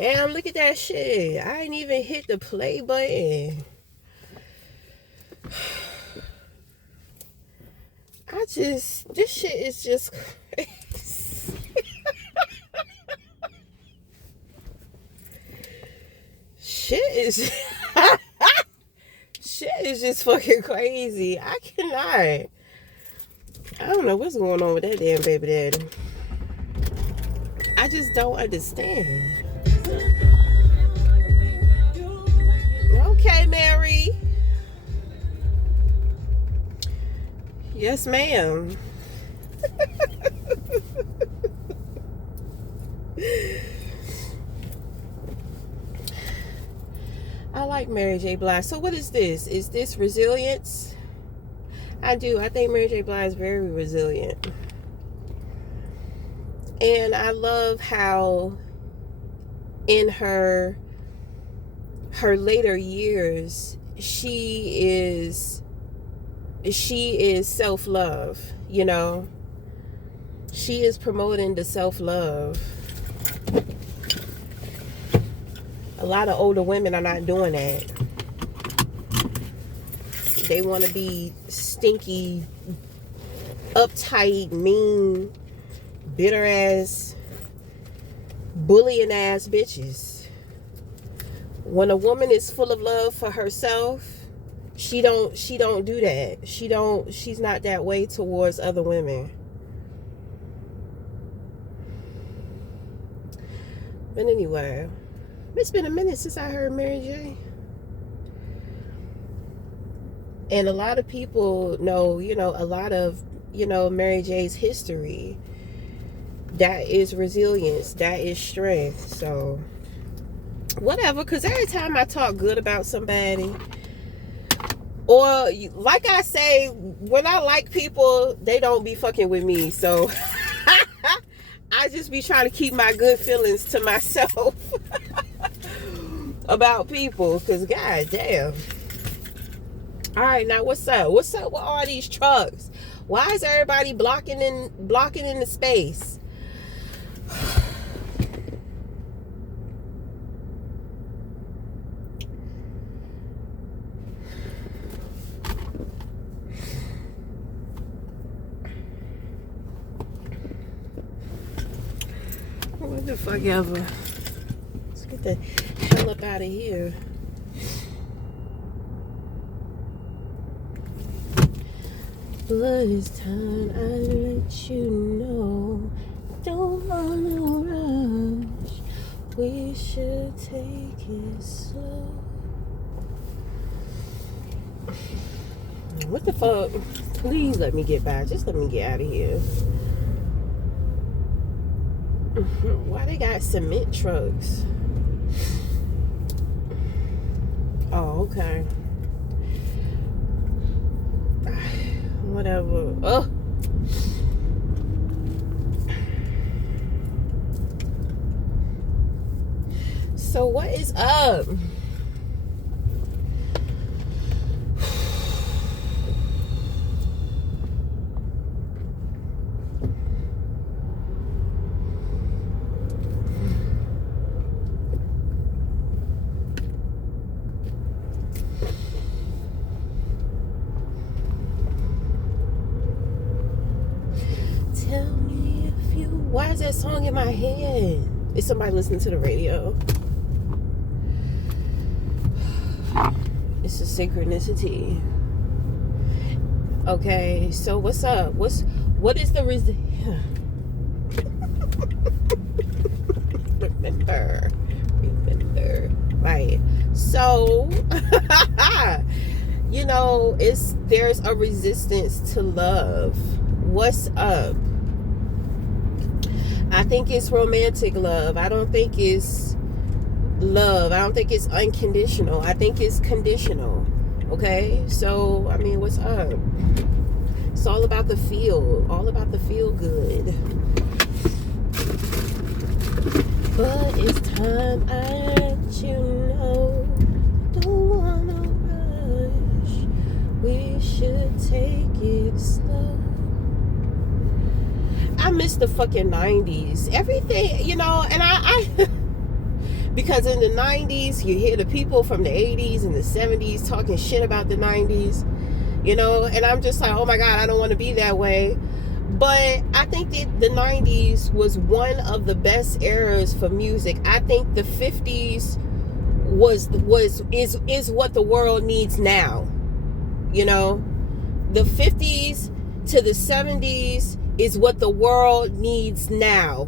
Damn, look at that shit. I ain't even hit the play button. This shit is just crazy. Shit is just fucking crazy. I cannot. I don't know what's going on with that damn baby daddy. I just don't understand. Okay, Mary. Yes, ma'am. I like Mary J. Blige. So what is this? Is this resilience? I do. I think Mary J. Blige is very resilient. And I love how in her later years, she is self-love, you know. She is promoting the self-love. A lot of older women are not doing that. They want to be stinky, uptight, mean, bitter ass, bullying ass bitches. When a woman is full of love for herself, she don't do that. She's not that way towards other women. But anyway, it's been a minute since I heard Mary J. And a lot of people know, a lot of, Mary J's history. That is resilience. That is strength. So, whatever. Because every time I talk good about somebody, or like I say, when I like people, they don't be fucking with me. So, I just be trying to keep my good feelings to myself about people. Because, god damn. All right, now what's up? What's up with all these trucks? Why is everybody blocking in the space? What the fuck ever? Let's get the hell up out of here. But it's time I let you know. Don't wanna rush. We should take it slow. What the fuck? Please let me get by. Just let me get out of here. Why they got cement trucks? Oh, okay. Whatever. Oh. So what is up? Why is that song in my head? Is somebody listening to the radio? It's a synchronicity. Okay, so what's up? What is the remember, right? So, there's a resistance to love. What's up? I think it's romantic love. I don't think it's love. I don't think it's unconditional. I think it's conditional. Okay? So, I mean, what's up? It's all about the feel. All about the feel good. But it's time I let you know. Don't wanna rush. We should take it slow. I miss the fucking 90s. Everything, and I Because in the 90s, you hear the people from the 80s and the 70s talking shit about the 90s, you know, and I'm just like, oh my God, I don't want to be that way. But I think that the 90s was one of the best eras for music. I think the 50s is what the world needs now. You know, the 50s to the 70s is what the world needs now.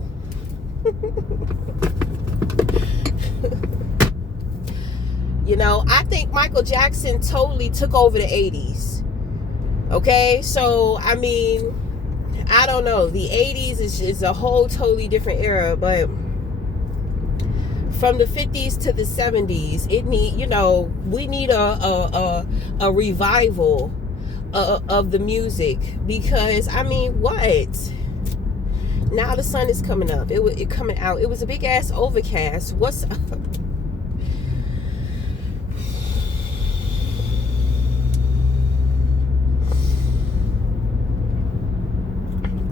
You know, I think Michael Jackson totally took over the 80s. Okay, so I mean, I don't know. The 80s is a whole totally different era, but from the 50s to the 70s, we need a revival of the music, because I mean, what? Now the sun is coming up. It coming out. It was a big ass overcast. What's up?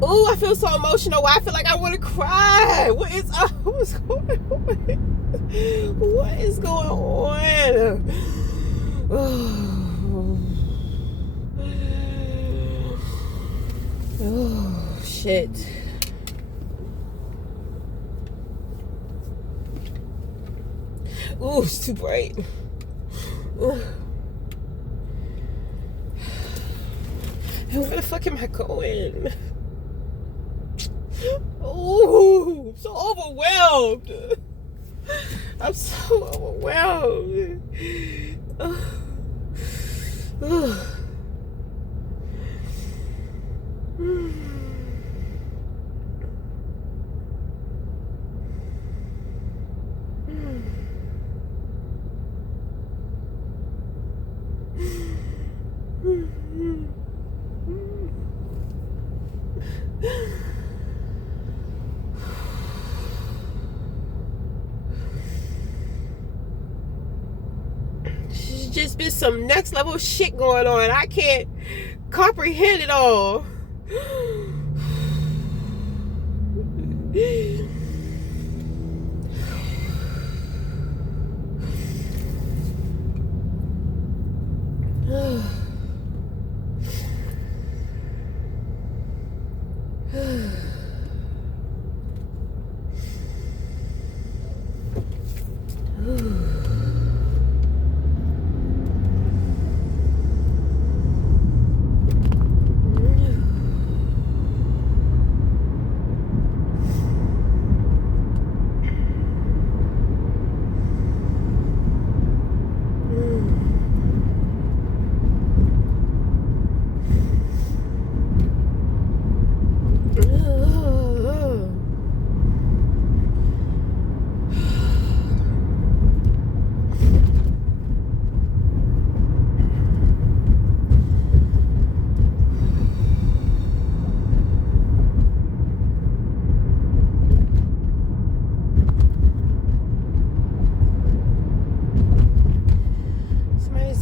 Oh, I feel so emotional. I feel like I want to cry. What is up? What's going on? What is going on? Oh shit. Ooh, it's too bright. And where the fuck am I going? Oh, I'm so overwhelmed. I'm so overwhelmed. Just been some next level shit going on. I can't comprehend it all.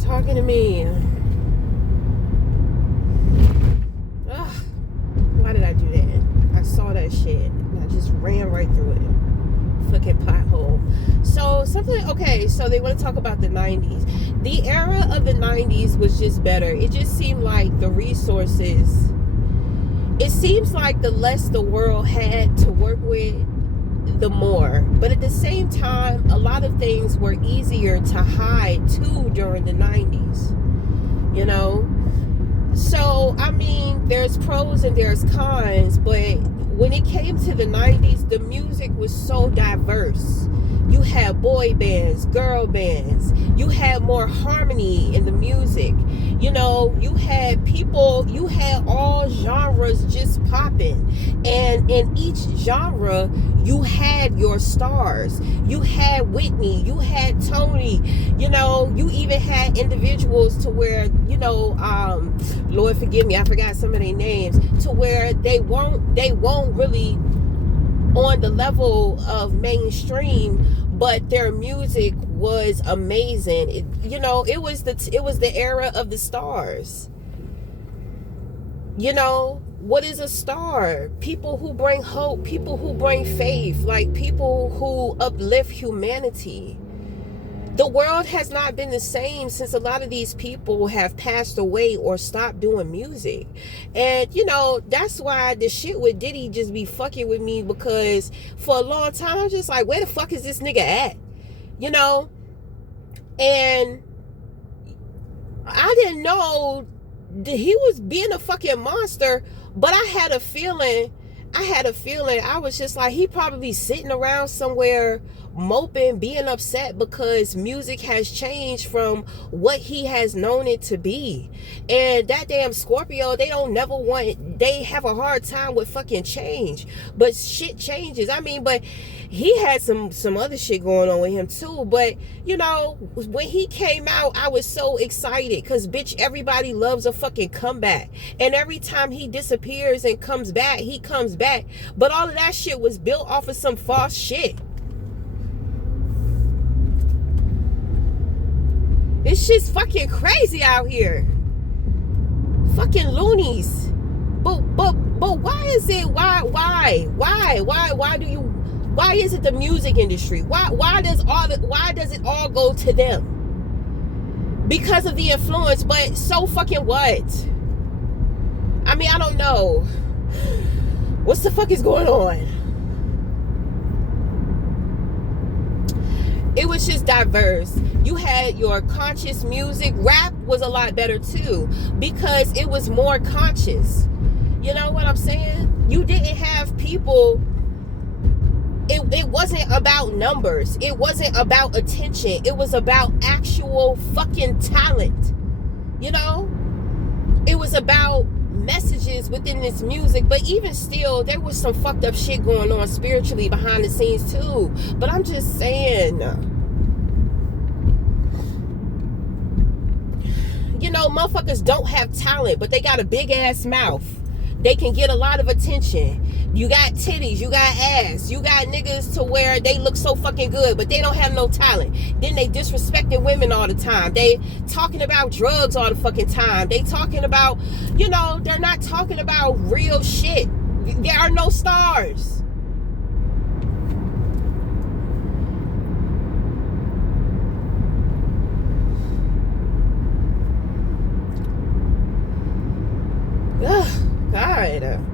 Talking to me. Ugh. Why did I do that? I saw that shit and I just ran right through it. Fucking pothole. So so they want to talk about the 90s. The era of the 90s was just better. It just seemed like the resources, it seems like the less the world had to work with, the more. But at the same time, a lot of things were easier to hide too during the 90s, you know. So I mean, there's pros and there's cons, but when it came to the 90s, the music was so diverse. You had boy bands, girl bands, you had more harmony in the music, you know, you had all genres just popping, and in each genre you had your stars. You had Whitney, you had Tony, you know, you even had individuals to where, you know, Lord forgive me, I forgot some of their names, to where they won't really on the level of mainstream, but their music was amazing. It was the era of the stars. You know, What is a star? People who bring hope, people who bring faith, like people who uplift humanity. The world has not been the same since a lot of these people have passed away or stopped doing music. And, you know, that's why the shit with Diddy just be fucking with me, because for a long time, I'm just like, where the fuck is this nigga at? You know? And I didn't know that he was being a fucking monster, but I had a feeling, I was just like, he probably sitting around somewhere moping, being upset because music has changed from what he has known it to be. And that damn Scorpio, they have a hard time with fucking change. But shit changes. I mean, but he had some other shit going on with him too. But, you know, when he came out, I was so excited because, bitch, everybody loves a fucking comeback. And every time he disappears and comes back, he comes back. But all of that shit was built off of some false shit. This shit's fucking crazy out here. Fucking loonies. But why is it, why is it the music industry? Why does it all go to them? Because of the influence. But so fucking what? I mean, I don't know. What the fuck is going on? It was just diverse. You had your conscious music. Rap was a lot better too, because it was more conscious. You know what I'm saying? You didn't have people. It wasn't about numbers. It wasn't about attention. It was about actual fucking talent. You know? It was about messages within this music. But even still, there was some fucked up shit going on spiritually behind the scenes too. But I'm just saying, you know, motherfuckers don't have talent, but they got a big ass mouth. They can get a lot of attention. You got titties, you got ass, you got niggas to where they look so fucking good, but they don't have no talent. Then they disrespecting women all the time. They talking about drugs all the fucking time. They talking about, you know, they're not talking about real shit. There are no stars. Ugh, God.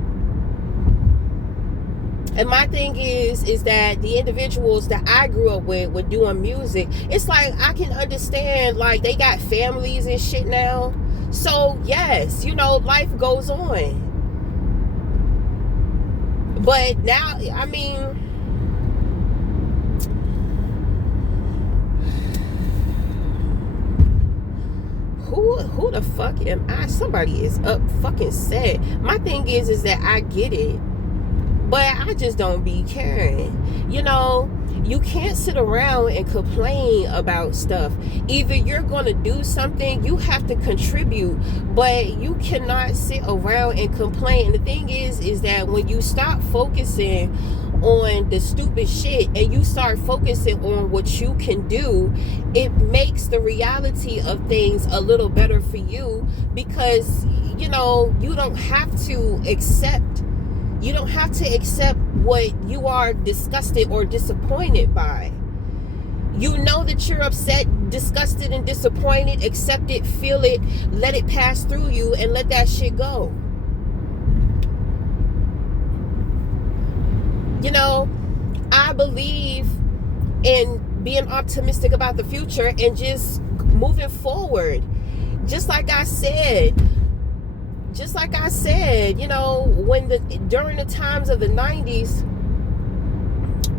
And my thing is that the individuals that I grew up with doing music, it's like I can understand, like, they got families and shit now. So yes, you know, life goes on. But now, I mean, who the fuck am I? Somebody is up fucking sad. My thing is that I get it, but I just don't be caring. You know, you can't sit around and complain about stuff. Either you're going to do something, you have to contribute, but you cannot sit around and complain. And the thing is that when you stop focusing on the stupid shit and you start focusing on what you can do, it makes the reality of things a little better for you, because, you know, you don't have to accept what you are disgusted or disappointed by. You know that you're upset, disgusted, and disappointed. Accept it, feel it, let it pass through you, and let that shit go. You know, I believe in being optimistic about the future and just moving forward. Just like I said, you know, during the times of the 90s,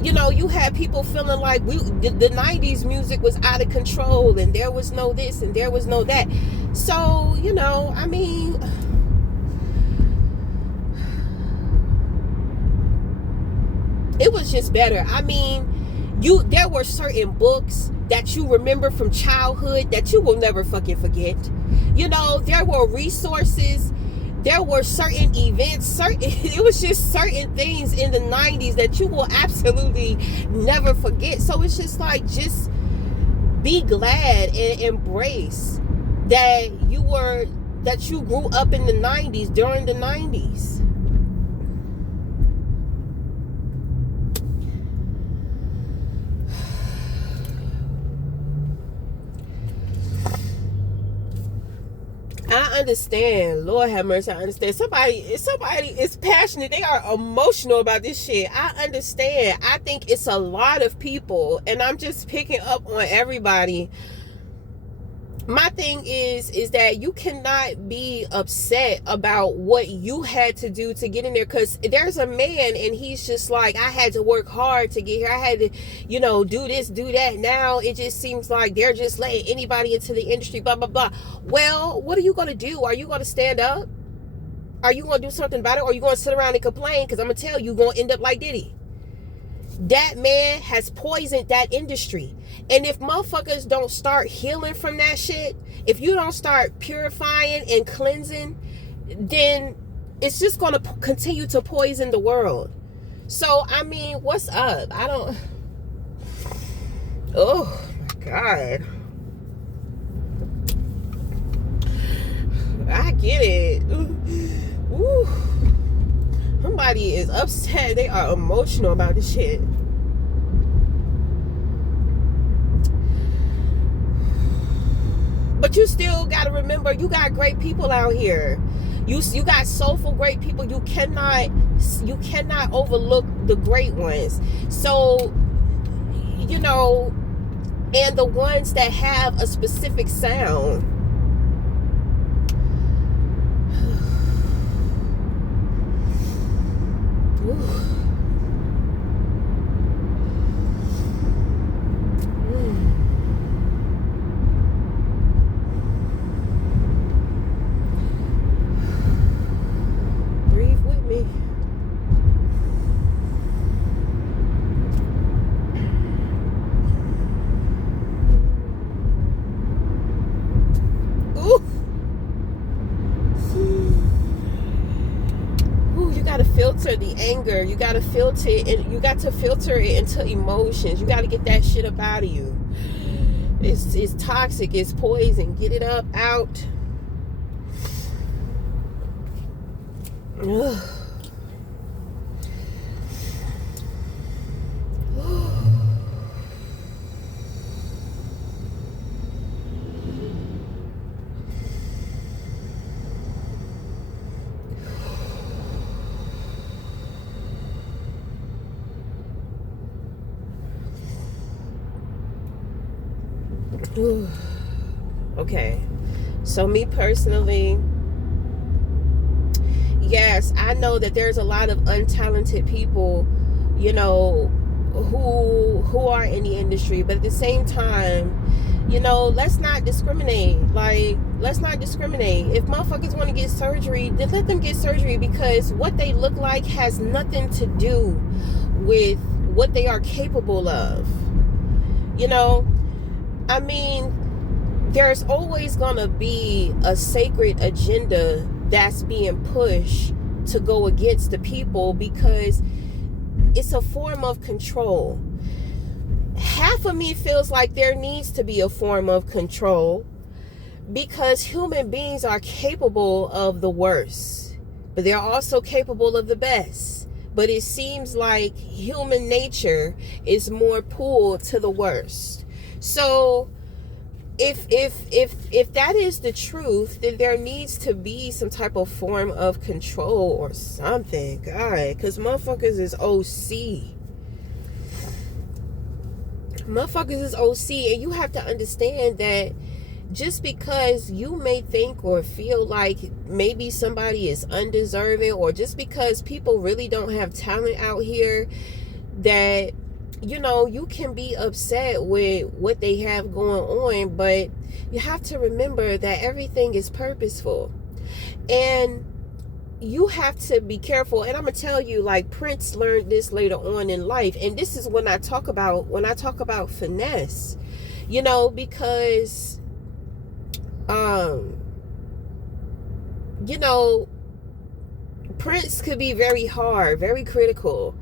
you know, you had people feeling like the 90s music was out of control and there was no this and there was no that. So, you know, I mean, it was just better. I mean, there were certain books that you remember from childhood that you will never fucking forget. You know, there were resources, there were certain events, it was just certain things in the 90s that you will absolutely never forget. So it's just like, just be glad and embrace that you were that you grew up in the 90s, during the 90s. I understand. Lord have mercy. I understand. Somebody is passionate. They are emotional about this shit. I understand. I think it's a lot of people, and I'm just picking up on everybody. My thing is that you cannot be upset about what you had to do to get in there, because there's a man and he's just like, I had to work hard to get here. I had to, do this, do that. Now it just seems like they're just letting anybody into the industry, blah, blah, blah. Well, what are you going to do? Are you going to stand up? Are you going to do something about it? Or are you going to sit around and complain? Because I'm going to tell you, you're going to end up like Diddy. That man has poisoned that industry. And if motherfuckers don't start healing from that shit, if you don't start purifying and cleansing, then it's just going to continue to poison the world. So, I mean, what's up? Oh, my God. I get it. Ooh. Somebody is upset. They are emotional about this shit. But you still got to remember, you got great people out here. You got soulful great people. You cannot overlook the great ones. So, and the ones that have a specific sound. Breathe with me. To filter the anger, you got to filter it, and you got to filter it into emotions. You got to get that shit up out of you. It's toxic, it's poison. Get it up, out. Ugh. Okay, so me personally, yes, I know that there's a lot of untalented people, who are in the industry, but at the same time, let's not discriminate. Let's not discriminate. If motherfuckers want to get surgery, then let them get surgery, because what they look like has nothing to do with what they are capable of. I mean, there's always going to be a sacred agenda that's being pushed to go against the people, because it's a form of control. Half of me feels like there needs to be a form of control, because human beings are capable of the worst, but they're also capable of the best. But it seems like human nature is more pulled to the worst. So if that is the truth, then there needs to be some type of form of control or something. God, because motherfuckers is OC. Motherfuckers is OC, and you have to understand that just because you may think or feel like maybe somebody is undeserving, or just because people really don't have talent out here, that you can be upset with what they have going on, but you have to remember that everything is purposeful, and you have to be careful. And I'm gonna tell you, like, Prince learned this later on in life, and this is when I talk about finesse, because Prince could be very hard, very critical.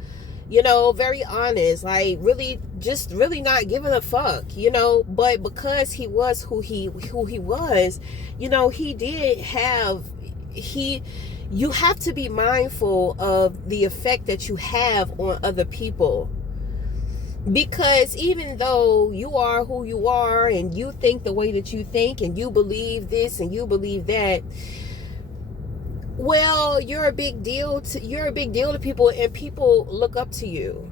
You know, very honest, like really, just really not giving a fuck, you know. But because he was who he was, you know, he did have he. You have to be mindful of the effect that you have on other people, because even though you are who you are and you think the way that you think and you believe this and you believe that, well, you're a big deal to people, and people look up to you.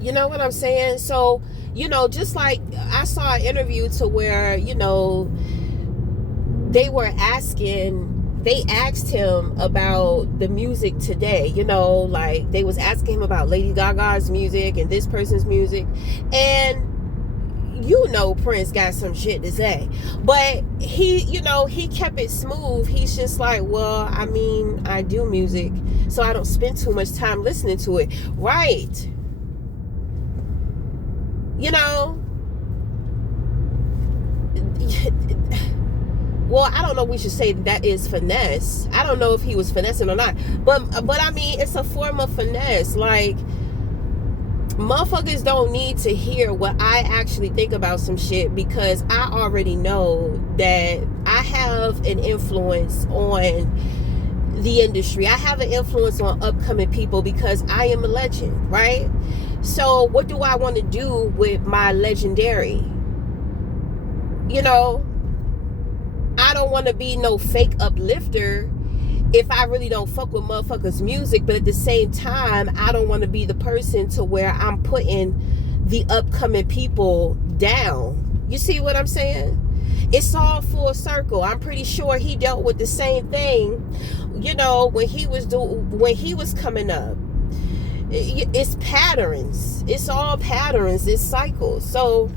You know what I'm saying? So, you know, just like I saw an interview to where, you know, they asked him about the music today, you know, like they was asking him about Lady Gaga's music and this person's music, and you know, Prince got some shit to say, but he, you know, he kept it smooth. He's just like, well, I mean, I do music, so I don't spend too much time listening to it. Right. You know, well, I don't know, we should say that is finesse. I don't know if he was finessing or not, but I mean, it's a form of finesse. Like, motherfuckers don't need to hear what I actually think about some shit, because I already know that I have an influence on the industry. I have an influence on upcoming people because I am a legend, right? So what do I want to do with my legendary? You know, I don't want to be no fake uplifter if I really don't fuck with motherfuckers' music, but at the same time, I don't want to be the person to where I'm putting the upcoming people down. You see what I'm saying? It's all full circle. I'm pretty sure he dealt with the same thing, you know, when he was coming up. It's patterns. It's all patterns. It's cycles. So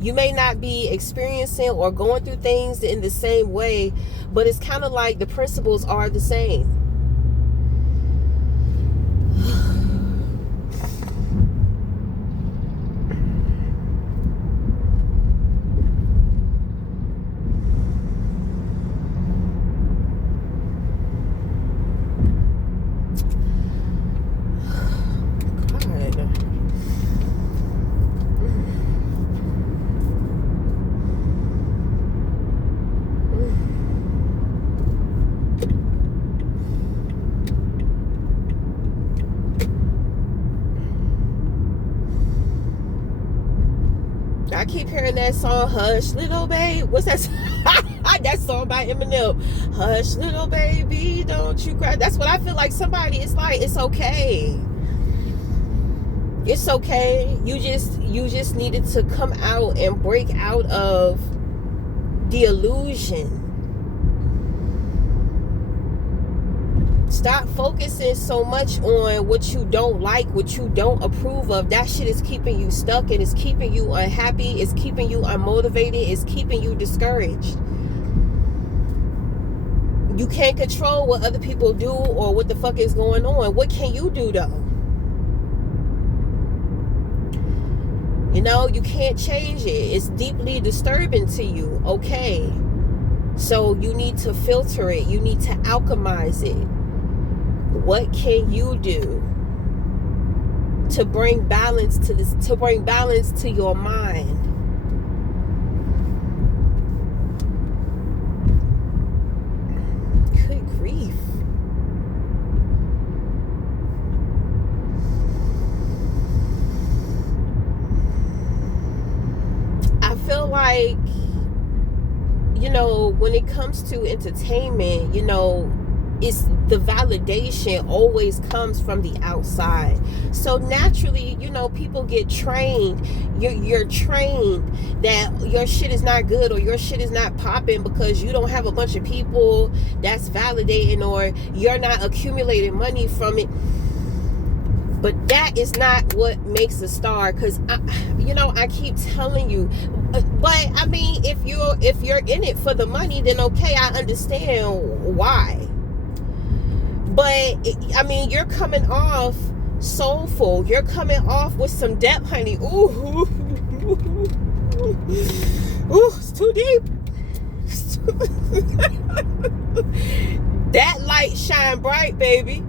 you may not be experiencing or going through things in the same way, but it's kind of like the principles are the same. I keep hearing that song, Hush Little Babe. What's that song? That song by Eminem. Hush Little Baby, don't you cry. That's what I feel like. Somebody, it's like, it's okay. It's okay. You just needed to come out and break out of the illusion. Stop focusing so much on what you don't like, what you don't approve of. That shit is keeping you stuck, and it's keeping you unhappy. It's keeping you unmotivated. It's keeping you discouraged. You can't control what other people do or what the fuck is going on. What can you do though? You know, you can't change it. It's deeply disturbing to you. Okay. So you need to filter it. You need to alchemize it. What can you do to bring balance to this, to bring balance to your mind? Good grief. I feel like, you know, when it comes to entertainment, you know, it's the validation always comes from the outside. So naturally, you know, people get trained. You're trained that your shit is not good or your shit is not popping because you don't have a bunch of people that's validating, or you're not accumulating money from it. But that is not what makes a star, because you know, I keep telling you. But I mean, if you're in it for the money, then okay, I understand why. But I mean, you're coming off soulful. You're coming off with some depth, honey. Ooh, ooh, it's too deep. That light shine bright, baby.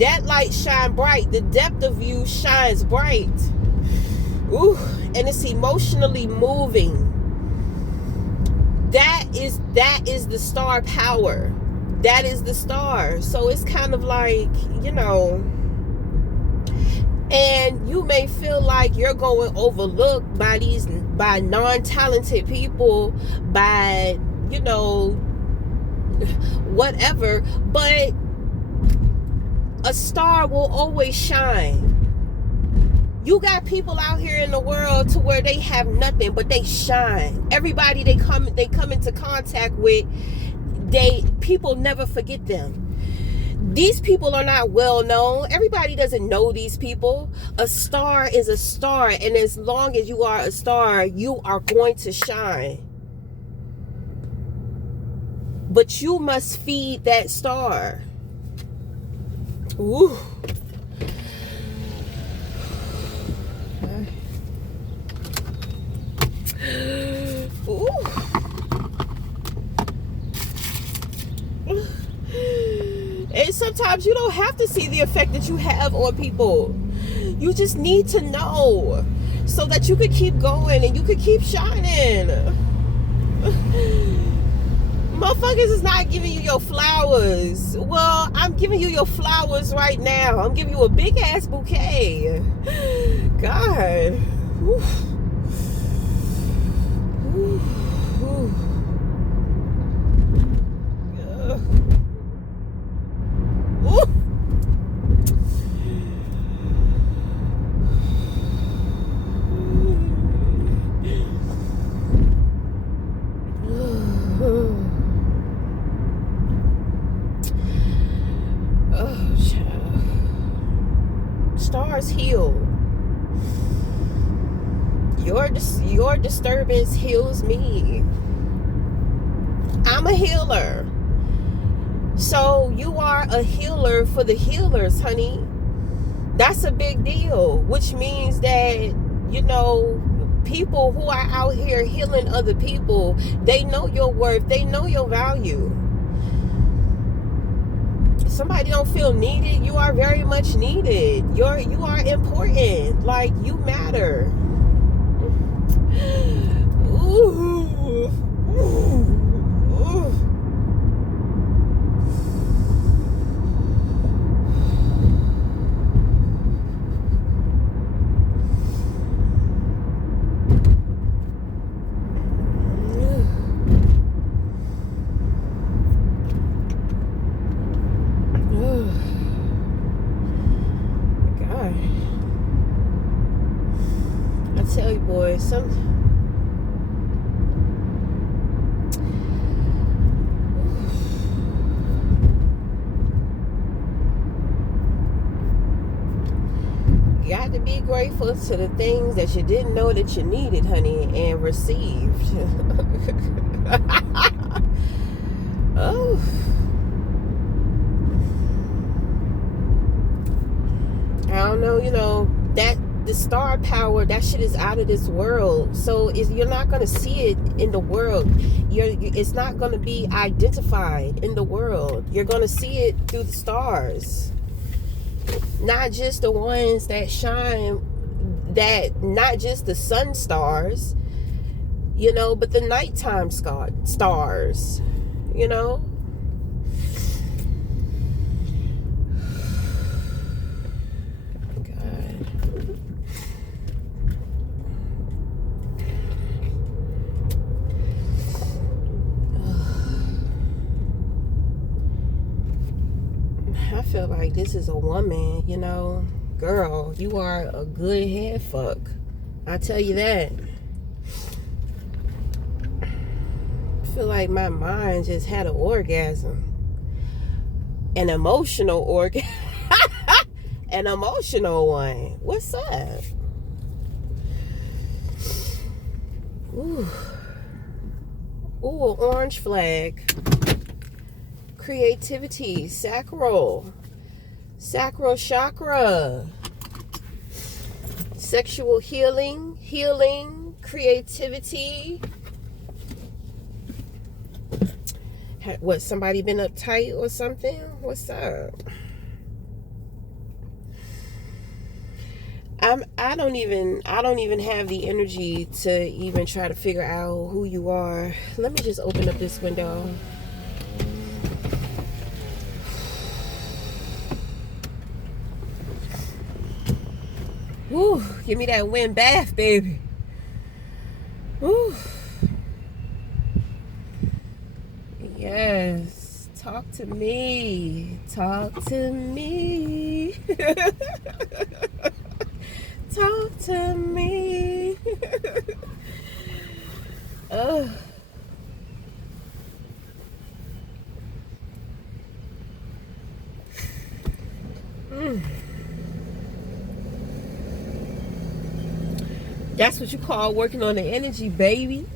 That light shine bright. The depth of you shines bright. Ooh, and it's emotionally moving. That is the star power. That is the star. So it's kind of like, you know, and you may feel like you're going overlooked by non-talented people, by, you know, whatever, but a star will always shine. You got people out here in the world to where they have nothing, but they shine. Everybody they come into contact with, people never forget them. These people are not well known. Everybody doesn't know these people. A star is a star, and as long as you are a star, you are going to shine. But you must feed that star. Ooh. Ooh. And sometimes you don't have to see the effect that you have on people. You just need to know so that you could keep going and you could keep shining. Motherfuckers is not giving you your flowers. Well, I'm giving you your flowers right now. I'm giving you a big ass bouquet. God. Oof. Oof. Oof. Stars heal. Your disturbance heals me. I'm a healer. So you are a healer for the healers, honey. That's a big deal, which means that, you know, people who are out here healing other people, they know your worth, they know your value. If somebody don't feel needed, you are very much needed. You are important. Like, you matter. Ooh. Ooh. Ooh. God. I tell you, boys, you got to be grateful to the things that you didn't know that you needed, honey, and received. Oh. I don't know, you know, that the star power, that shit is out of this world. So you're not going to see it in the world. It's not going to be identified in the world. You're going to see it through the stars. Not just the ones that shine, not just the sun stars, you know, but the nighttime stars, you know. I feel like this is a woman, you know. Girl, you are a good head fuck. I tell you that. I feel like my mind just had an orgasm. An emotional orgasm. An emotional one. What's up? Ooh. Ooh, orange flag. Creativity, sacral chakra, sexual healing, creativity. What, somebody been uptight or something? What's up? I don't even have the energy to even try to figure out who you are. Let me just open up this window. Woo, give me that wind bath, baby. Woo. Yes. Talk to me. Talk to me. Talk to me. Oh. That's what you call working on the energy, baby.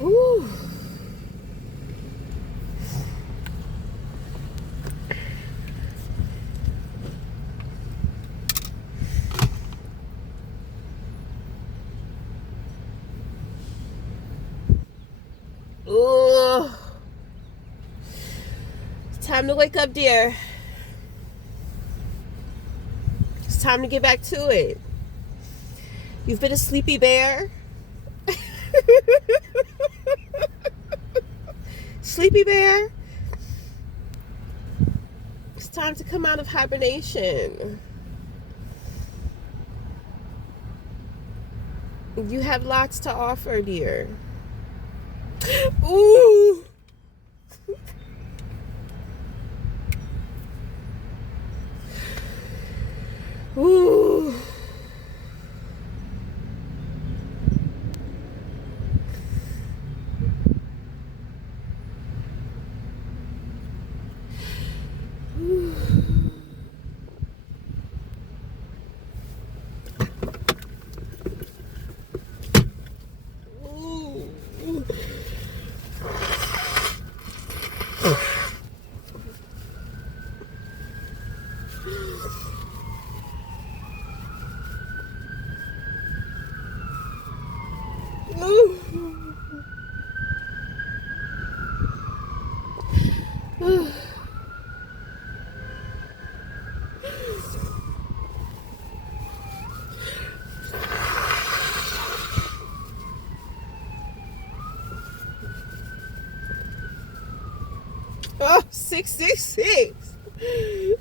Ooh. Ooh. It's time to wake up, dear. It's time to get back to it. You've been a sleepy bear. Sleepy bear. It's time to come out of hibernation. You have lots to offer, dear. Ooh. Ooh. Oh, 666.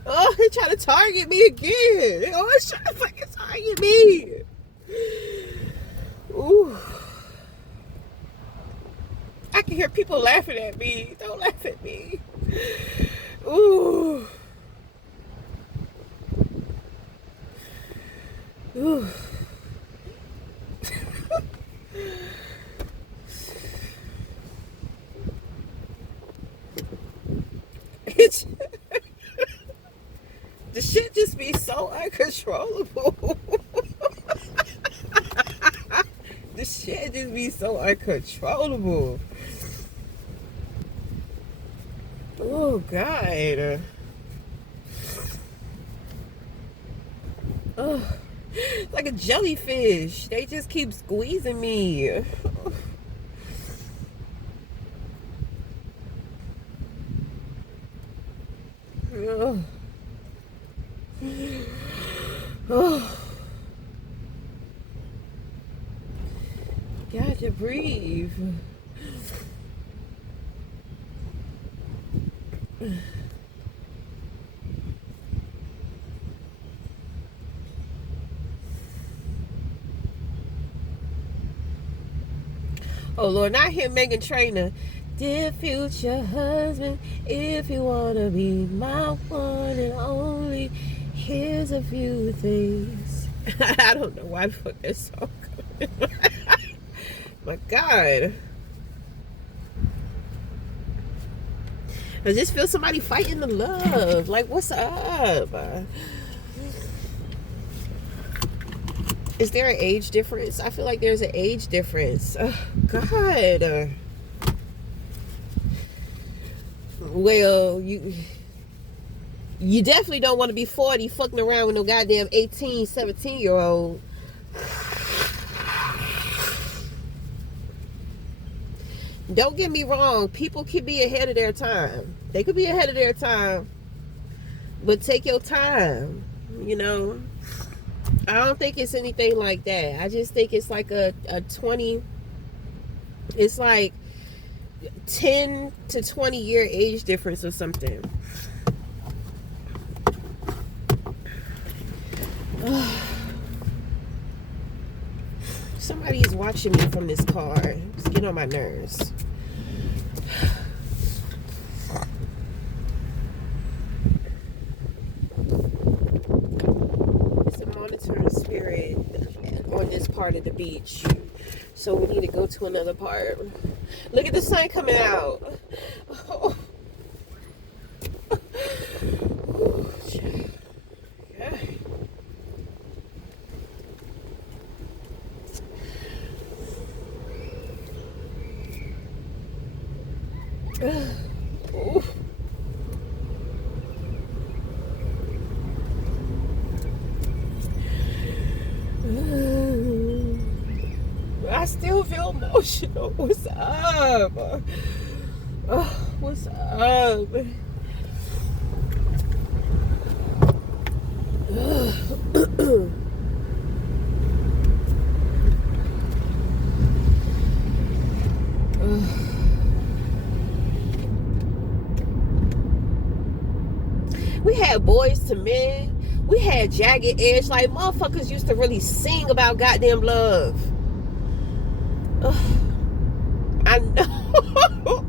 Oh, he trying to target me again. Oh, he's trying to fucking target me. Ooh. I can hear people laughing at me. Don't laugh at me. Ooh. Ooh. The shit just be so uncontrollable. The shit just be so uncontrollable. Oh, God. Oh, like a jellyfish. They just keep squeezing me. Oh. Oh. Gotta breathe. Oh Lord, not him, Meghan Trainor. Dear future husband, if you wanna be my one and only, here's a few things. I don't know why the fuck that song coming. My God. I just feel somebody fighting the love. Like, what's up? Is there an age difference? I feel like there's an age difference. Oh, God. Well, you definitely don't want to be 40 fucking around with no goddamn 18, 17-year-old. Don't get me wrong, people could be ahead of their time. They could be ahead of their time, but take your time, you know. I don't think it's anything like that. I just think it's like a 20, it's like 10 to 20 year age difference or something. Somebody is watching me from this car. It's getting on my nerves. It's a monitoring spirit on this part of the beach. So we need to go to another part. Look at the sun coming out. Oh. I still feel emotional. What's up? What's up? We had Boys to Men. We had Jagged Edge. Like, motherfuckers used to really sing about goddamn love. I know.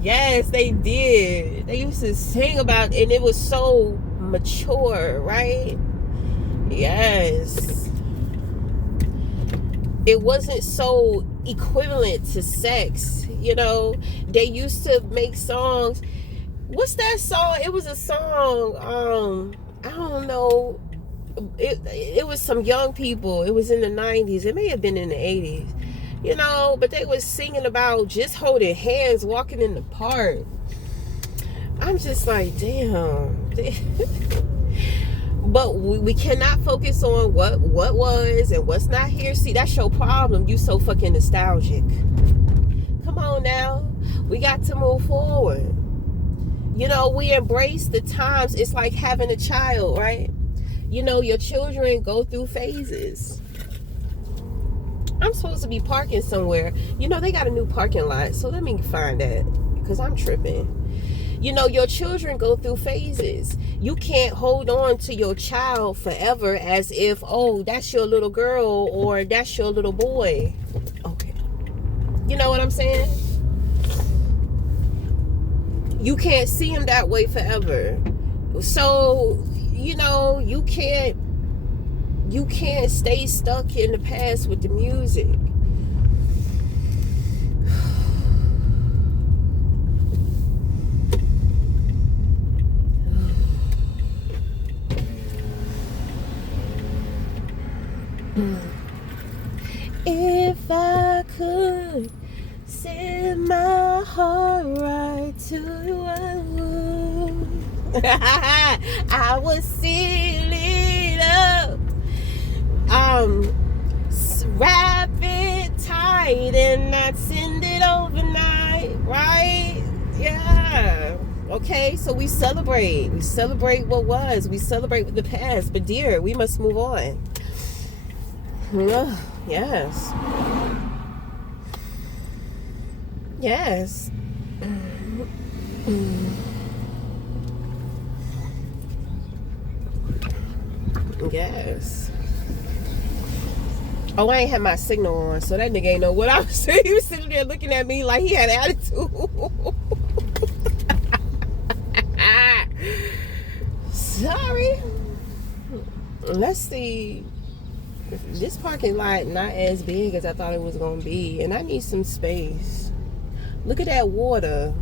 Yes, they did. They used to sing about, and it was so mature, right? Yes. It wasn't so equivalent to sex, you know. They used to make songs. What's that song? It was a song, I don't know. It was some young people. It was in the 90s. It may have been in the 80s. You know, but they was singing about just holding hands, walking in the park. I'm just like, damn. But we cannot focus on what was and what's not here. See, that's your problem. You so fucking nostalgic. Come on now. We got to move forward. You know, we embrace the times. It's like having a child, right? You know, your children go through phases. I'm supposed to be parking somewhere. You know, they got a new parking lot. So let me find that, because I'm tripping. You know, your children go through phases. You can't hold on to your child forever as if, oh, that's your little girl or that's your little boy. Okay. You know what I'm saying? You can't see him that way forever. So, you know, you can't stay stuck in the past with the music. If I could send my heart right to you, I would. I would seal it up. Wrap it tight and not send it overnight, right? Yeah. Okay, so we celebrate. We celebrate what was. We celebrate the past. But dear, we must move on. Yes. Yes. Yes. Oh, I ain't had my signal on, so that nigga ain't know what I was saying. He was sitting there looking at me like he had attitude. Sorry. Let's see. This parking lot not as big as I thought it was gonna be, and I need some space. Look at that water.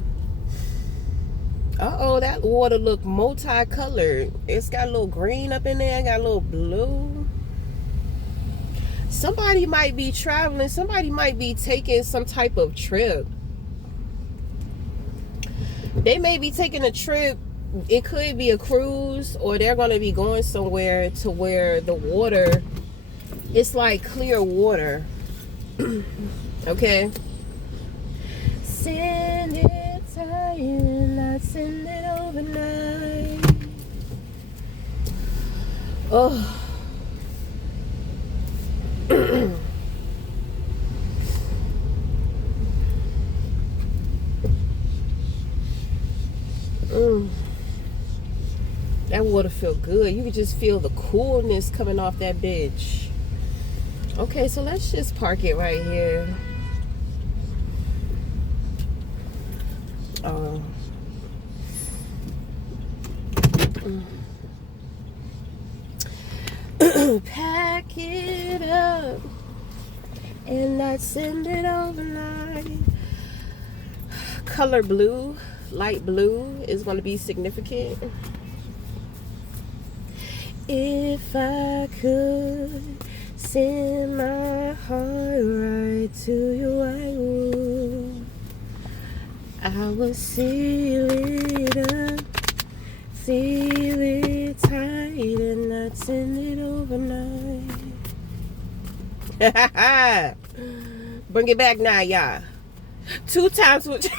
Uh-oh, that water look multicolored. It's got a little green up in there, got a little blue. Somebody might be traveling. Somebody might be taking some type of trip. They may be taking a trip. It could be a cruise, or they're going to be going somewhere to where the water It's like clear water. Okay. Send it tight and I send it overnight. Oh. That water feel good. You can just feel the coolness coming off that bitch. Okay, so let's just park it right here. Pack it up and I send it overnight. Color blue, light blue is going to be significant. If I could send my heart right to you, I would seal it up, seal it tight, and I'd send it overnight. Bring it back now, y'all. 2 times with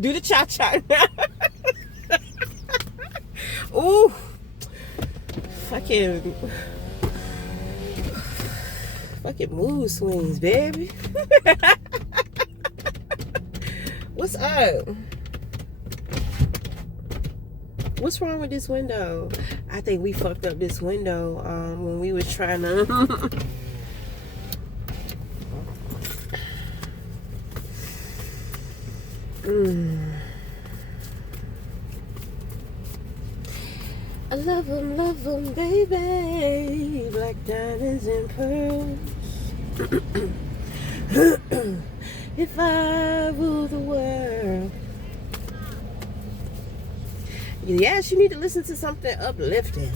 do the cha-cha now. Ooh, fucking mood swings, baby. What's up? What's wrong with this window? I think we fucked up this window when we was trying to I love them, baby. Black diamonds and pearls. If I rule the world. Yes, you need to listen to something uplifting.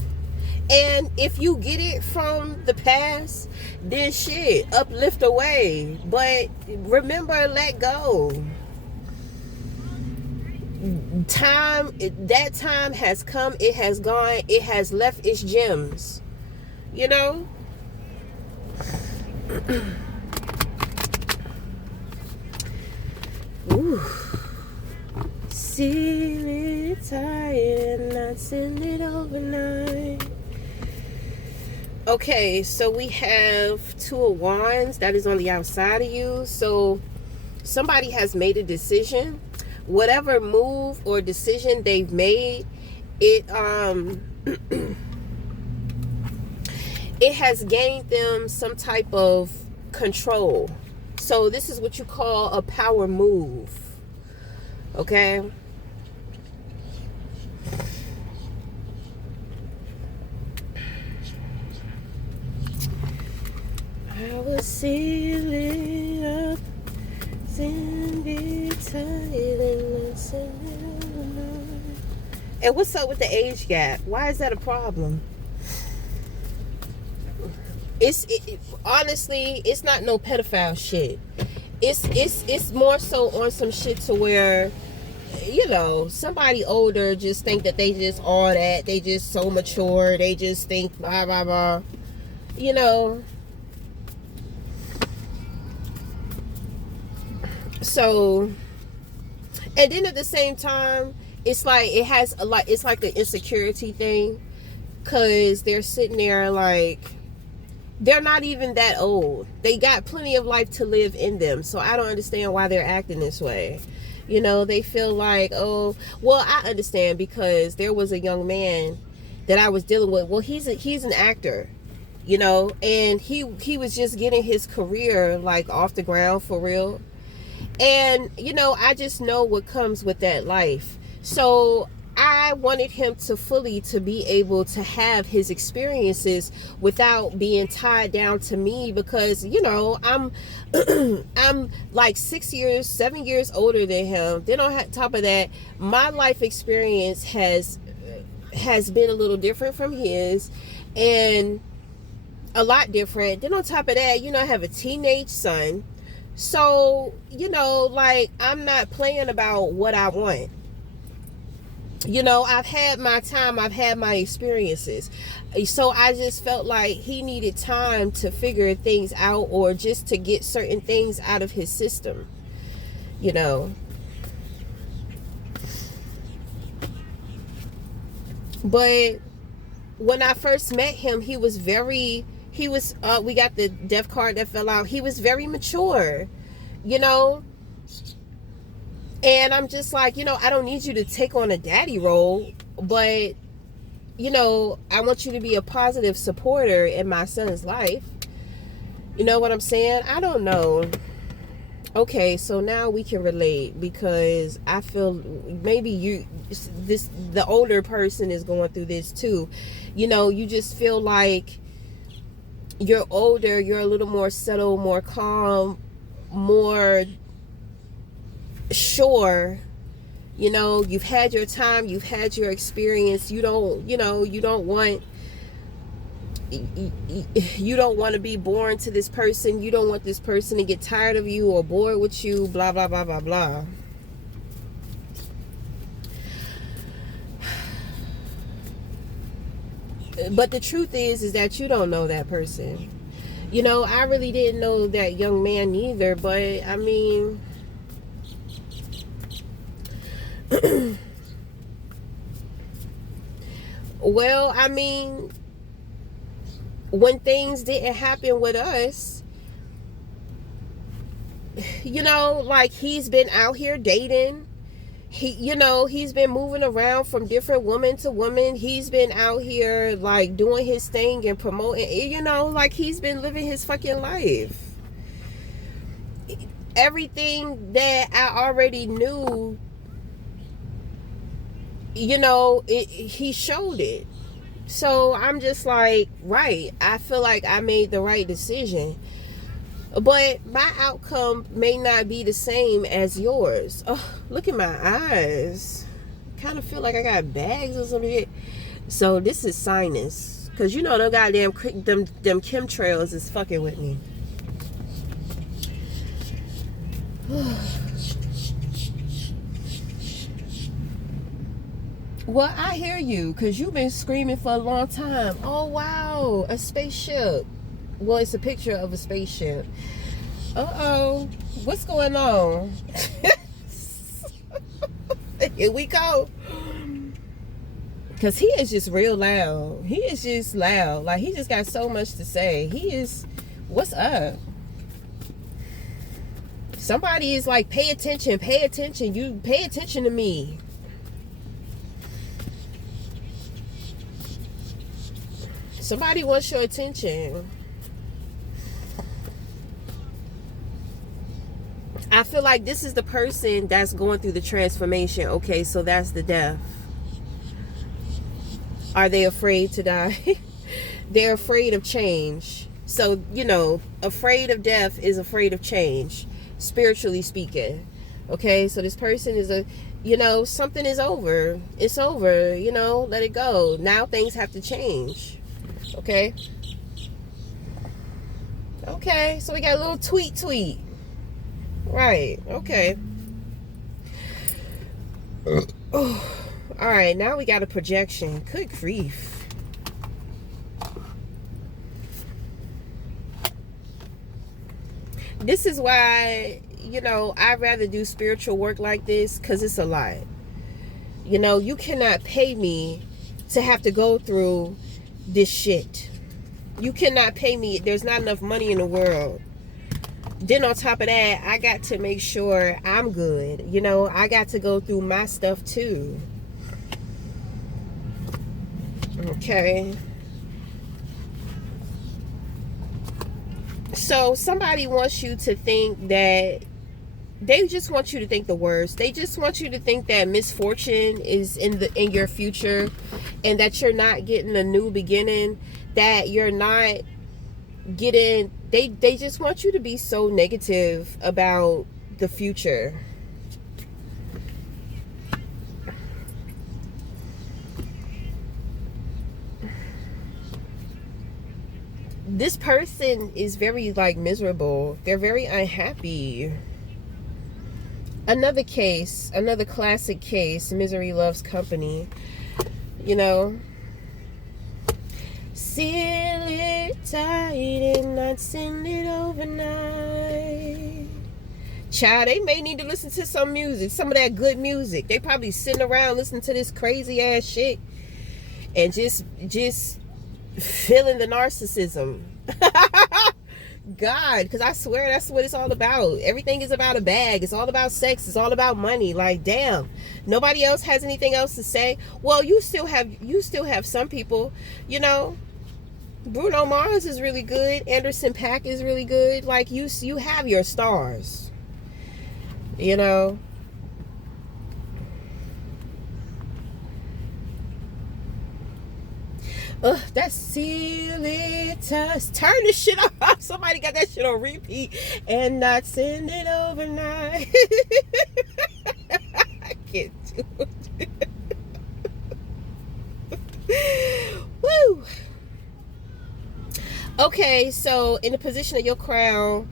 And if you get it from the past, then shit, uplift away. But remember, let go. That time has come, it has gone, it has left its gems. You know? Ooh. Seal it tight and not send it overnight. Okay, so we have 2 of Wands that is on the outside of you. So somebody has made a decision. Whatever move or decision they've made, it it has gained them some type of control. So this is what you call a power move. Okay? I will seal it up, send it tight, and send it overnight. And what's up with the age gap? Why is that a problem? Honestly, it's not no pedophile shit. It's more so on some shit to where, you know, somebody older just think that they just all that. They just so mature. They just think blah blah blah. You know. So, and then at the same time, it's like it has a lot. It's like an insecurity thing, cause they're sitting there like they're not even that old. They got plenty of life to live in them. So I don't understand why they're acting this way. You know, they feel like, oh, well, I understand because there was a young man that I was dealing with. Well, he's an actor, you know, and he was just getting his career like off the ground for real. And, you know, I just know what comes with that life. So I wanted him to be able to have his experiences without being tied down to me because, you know, I'm I'm like 7 years older than him. Then on top of that, my life experience has been a little different from his and a lot different. Then on top of that, you know, I have a teenage son. So, you know, like, I'm not playing about what I want. You know, I've had my time, I've had my experiences. So I just felt like he needed time to figure things out, or just to get certain things out of his system, you know. But when I first met him, he was we got the death card that fell out. He was very mature, you know. And I'm just like, you know, I don't need you to take on a daddy role, but, you know, I want you to be a positive supporter in my son's life. You know what I'm saying? I don't know. Okay, so now we can relate, because I feel maybe the older person is going through this too. You know, you just feel like you're older, you're a little more settled, more calm, more sure. You know, you've had your time, you've had your experience. You don't want to be born to this person. You don't want this person to get tired of you or bored with you, blah blah blah blah blah. But the truth is that you don't know that person. You know, I really didn't know that young man either, but I mean, well, I mean, when things didn't happen with us, you know, like, he's been out here dating. He's been moving around from different woman to woman. He's been out here, like, doing his thing and promoting, you know, like, he's been living his fucking life. Everything that I already knew, you know, he showed it. So I'm just like, right, I feel like I made the right decision. But my outcome may not be the same as yours. Oh, look at my eyes. Kind of feel like I got bags or something. So this is sinus. Because, you know, them goddamn them chemtrails is fucking with me. Well, I hear you, because you've been screaming for a long time. Oh, wow, a spaceship. Well, it's a picture of a spaceship. Uh-oh. What's going on? Here we go. Because he is just real loud. He is just loud. Like, he just got so much to say. What's up? Somebody is like, pay attention, pay attention. You pay attention to me. Somebody wants your attention. I feel like this is the person that's going through the transformation. Okay, so that's the death. Are they afraid to die? They're afraid of change. So, you know, afraid of death is afraid of change, spiritually speaking. Okay, so this person is something is over. It's over, you know, let it go. Now things have to change. Okay. Okay, so we got a little tweet. Right, okay. Oh, all right, now we got a projection. Good grief. This is why, you know, I'd rather do spiritual work like this, because it's a lot. You know, you cannot pay me to have to go through this shit. You cannot pay me. There's not enough money in the world. Then on top of that, I got to make sure I'm good. You know, I got to go through my stuff too. Okay. So somebody wants you to think that, they just want you to think the worst. They just want you to think that misfortune is in your future, and that you're not getting a new beginning, that you're not getting, they just want you to be so negative about the future. This person is very, like, miserable. They're very unhappy. Another case, another classic case, misery loves company. You know, seal it tight and not send it overnight. Child, they may need to listen to some music, some of that good music. They probably sitting around listening to this crazy ass shit and just feeling the narcissism. God, because I swear that's what it's all about. Everything is about a bag. It's all about sex. It's all about money. Like, damn, nobody else has anything else to say. Well, you still have some people, you know. Bruno Mars is really good. Anderson .Paak is really good. Like, you have your stars, you know. That silly touch. Turn this shit off. Somebody got that shit on repeat and not send it overnight. I can't do it. Woo. Okay, so in the position of your crown,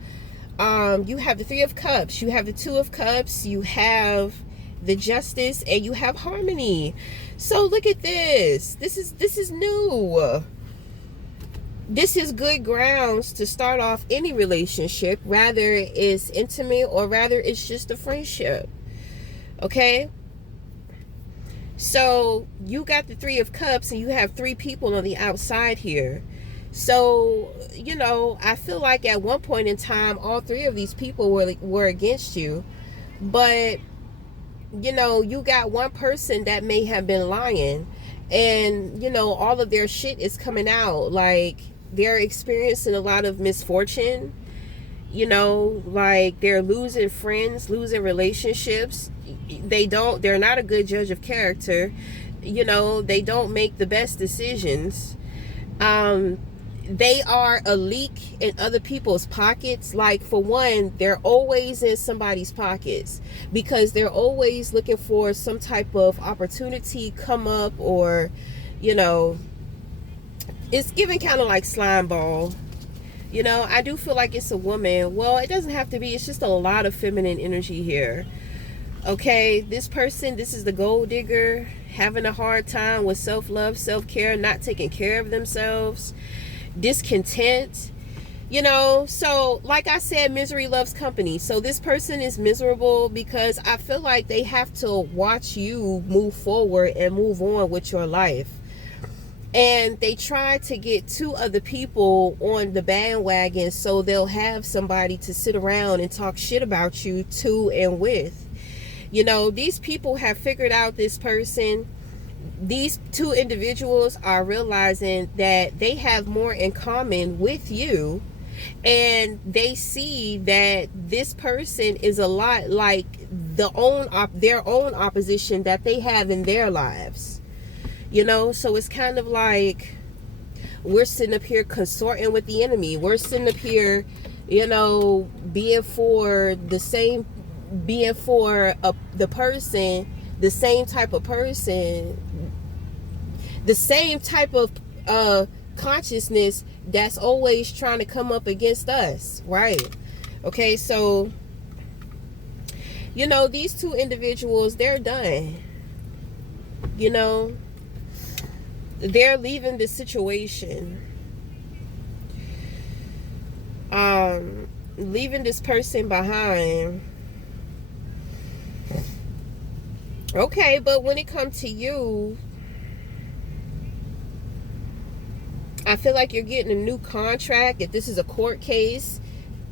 you have the Three of Cups, you have the Two of Cups, you have the Justice, and you have Harmony. So look at this. This is new. This is good grounds to start off any relationship, rather it's intimate or rather it's just a friendship. Okay? So you got the Three of Cups and you have three people on the outside here. So, you know, I feel like at one point in time, all three of these people were against you. But, you know, you got one person that may have been lying. And, you know, all of their shit is coming out. Like, they're experiencing a lot of misfortune. You know, like, they're losing friends, losing relationships. They're not a good judge of character. You know, they don't make the best decisions. They are a leak in other people's pockets. Like, for one, they're always in somebody's pockets because they're always looking for some type of opportunity come up, or, you know, it's giving kind of like slime ball. You know, I do feel like it's a woman. Well, it doesn't have to be. It's just a lot of feminine energy here. Okay, this person, this is the gold digger, having a hard time with self-love, self-care, not taking care of themselves, discontent, you know. So like I said, misery loves company. So this person is miserable because I feel like they have to watch you move forward and move on with your life. And they try to get two other people on the bandwagon so they'll have somebody to sit around and talk shit about you to and with. You know, these people have figured out this person. These two individuals are realizing that they have more in common with you, and they see that this person is a lot like their own opposition that they have in their lives. You know, so it's kind of like we're sitting up here consorting with the enemy. We're sitting up here, you know, being for the person, the same type of person, the same type of consciousness that's always trying to come up against us, right? Okay, so, you know, these two individuals, they're done. You know, they're leaving the situation. Leaving this person behind. Okay, but when it comes to you, I feel like you're getting a new contract. If this is a court case,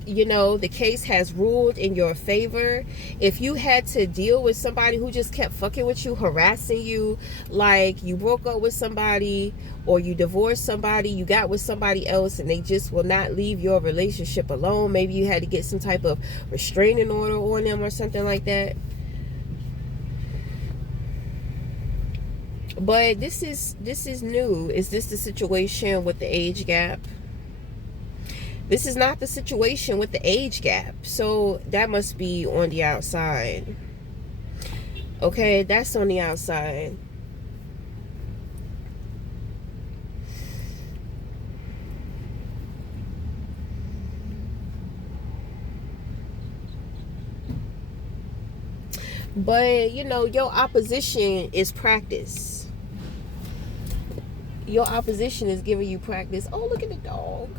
you know, the case has ruled in your favor. If you had to deal with somebody who just kept fucking with you, harassing you, like you broke up with somebody or you divorced somebody, you got with somebody else and they just will not leave your relationship alone. Maybe you had to get some type of restraining order on them or something like that. But this is new. Is this the situation with the age gap? This is not the situation with the age gap. So that must be on the outside. Okay, that's on the outside. But, you know, your opposition is practice. Your opposition is giving you practice. Oh, look at the dog.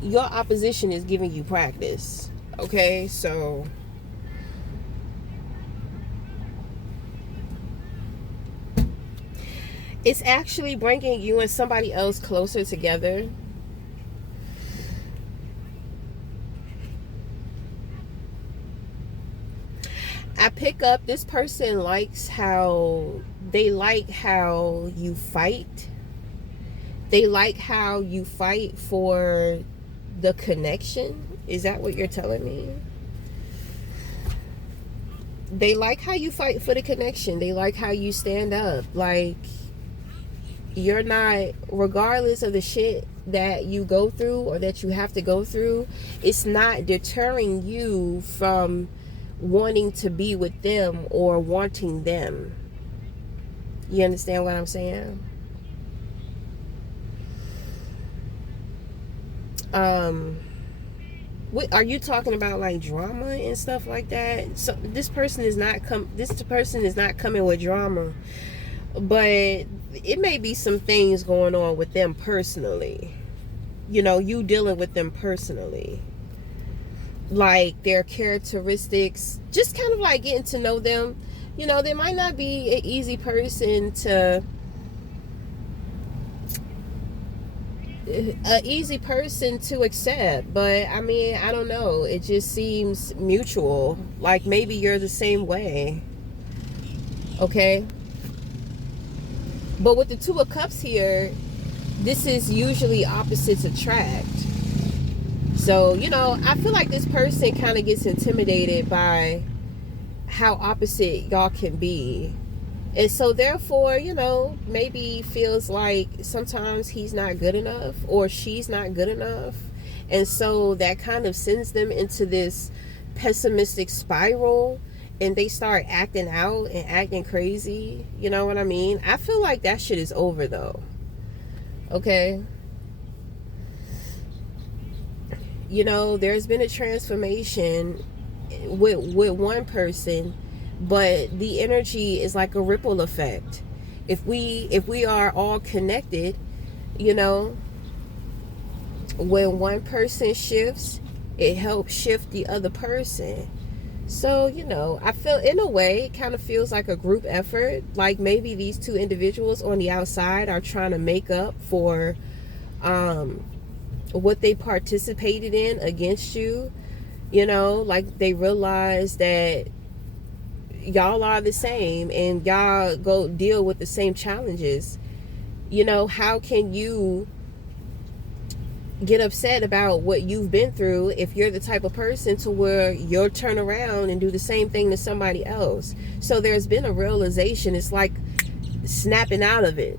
Your opposition is giving you practice. Okay, so it's actually bringing you and somebody else closer together. I pick up this person likes how you fight. They like how you fight for the connection. Is that what you're telling me? They like how you fight for the connection. They like how you stand up. Like, you're not, regardless of the shit that you go through or that you have to go through, it's not deterring you from wanting to be with them or wanting them. You understand what I'm saying? What are you talking about, like drama and stuff like that? So this person is not coming with drama, but it may be some things going on with them personally. You know, you dealing with them personally, like their characteristics, just kind of like getting to know them. You know, they might not be an easy person to accept, but I mean, I don't know, it just seems mutual, like maybe you're the same way. Okay, but with the Two of Cups here, this is usually opposites attract. So, you know, I feel like this person kind of gets intimidated by how opposite y'all can be. And so therefore, you know, maybe feels like sometimes he's not good enough or she's not good enough. And so that kind of sends them into this pessimistic spiral, and they start acting out and acting crazy. You know what I mean? I feel like that shit is over though. Okay? You know, there's been a transformation with one person, but the energy is like a ripple effect. If we are all connected, you know, when one person shifts, it helps shift the other person. So, you know, I feel in a way it kind of feels like a group effort. Like maybe these two individuals on the outside are trying to make up for what they participated in against you. You know, like they realize that y'all are the same and y'all go deal with the same challenges. You know, how can you get upset about what you've been through if you're the type of person to where you'll turn around and do the same thing to somebody else? So there's been a realization. It's like snapping out of it,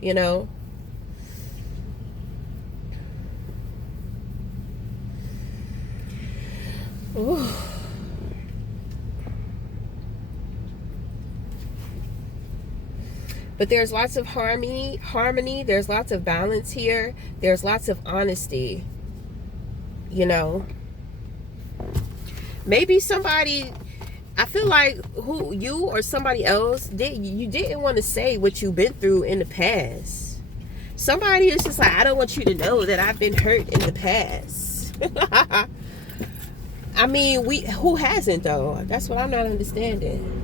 you know. Ooh. But there's lots of harmony, there's lots of balance here, there's lots of honesty. You know, maybe somebody, I feel like who you or somebody else didn't want to say what you've been through in the past. Somebody is just like, I don't want you to know that I've been hurt in the past. I mean, who hasn't though? That's what I'm not understanding.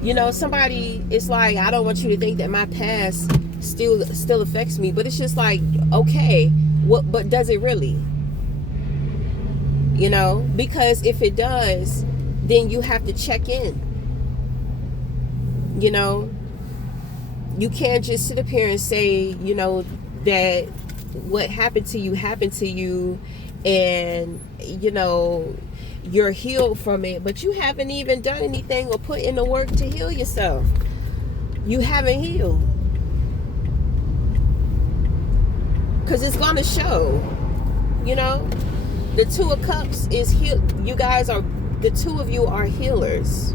You know, somebody is like, I don't want you to think that my past still affects me. But it's just like, okay, but does it really? You know, because if it does, then you have to check in. You know, you can't just sit up here and say, you know, that what happened to you and, you know, you're healed from it, but you haven't even done anything or put in the work to heal yourself. You haven't healed, because it's gonna show. You know, the Two of Cups is heal. You guys are, the two of you are healers.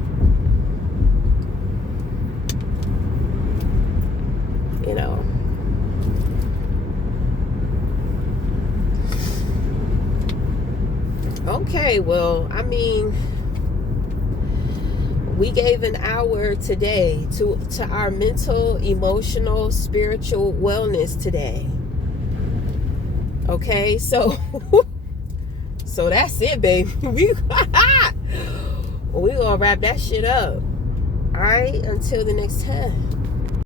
You know. Okay, well, I mean, We gave an hour today to our mental, emotional, spiritual wellness today. Okay, so so that's it, baby. We gonna wrap that shit up. All right, until the next time.